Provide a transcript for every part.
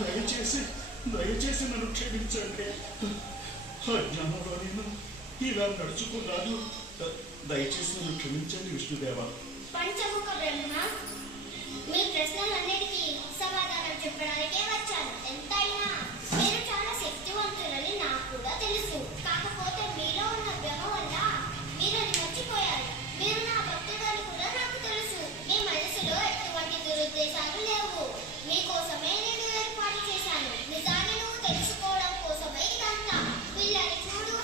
దయచేసి దయచేసి నన్ను క్షమించండి. అజ్ఞానంలో నేను ఇలా నడుచుకున్నాను. దయచేసి నన్ను క్షమించండి విష్ణుదేవ. పంచముఖ బ్రహ్మ, మీ ప్రశ్నలన్నిటికీ సమాధానం చెప్పడానికే వచ్చాను. ఎంతైనా మీరు చాలా శక్తివంతులని నాకు కూడా తెలుసు. కాకపోతే మీలో ఉన్న భ్రమ వల్ల మీరు అది మర్చిపోయారు. మీరు నా భక్తుడని కూడా నాకు తెలుసు. మీ మనసులో ఎటువంటి దురుద్దేశాలు లేవు. మీకోసమే నేను ఏర్పాటు చేశాను. నిజాన్ని నువ్వు తెలుసుకోవడం కోసమే ఇదంతా. పిల్లని చూడు,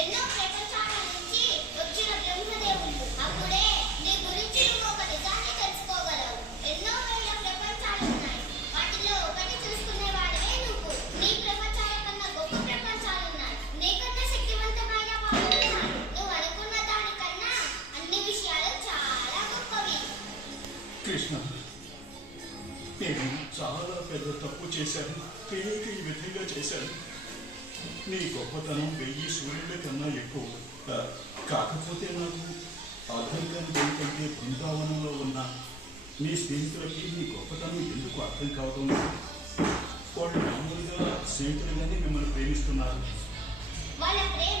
ఎన్నో ప్రపంచాల నుంచి వచ్చిన బ్రహ్మదేవుళ్ళు. అప్పుడే నీ గురించి నువ్వు ఒక నిజాన్ని తెలుసుకోగలవు. ఎన్నో వేల ప్రపంచాలు ఉన్నాయి. వాటిలో ఒకటి చూసుకునేవాడివే నువ్వు. నీ ప్రపంచాల కన్నా గొప్ప ప్రపంచాలు ఉన్నాయి. నీకన్నా శక్తివంతమైన వాళ్ళు ఉన్నారు. నువ్వు అనుకున్న దానికన్నా అన్ని విషయాలు చాలా గొప్పవి. కృష్ణ, నేను చాలా పెద్ద తప్పు చేశాను. తెలియక ఈ విధంగా చేశాను. నీ గొప్పతనం 1000 సూర్యుల కన్నా ఎక్కువ. కాకపోతే నాకు అర్థం కాని ఏంటంటే బృందావనంలో ఉన్న నీ స్నేహితులకి నీ గొప్పతనం ఎందుకు అర్థం కావడం లేదు? వాళ్ళు మామూలుగా స్నేహితులుగానే మిమ్మల్ని ప్రేమిస్తున్నారు. వాళ్ళ ప్రేమ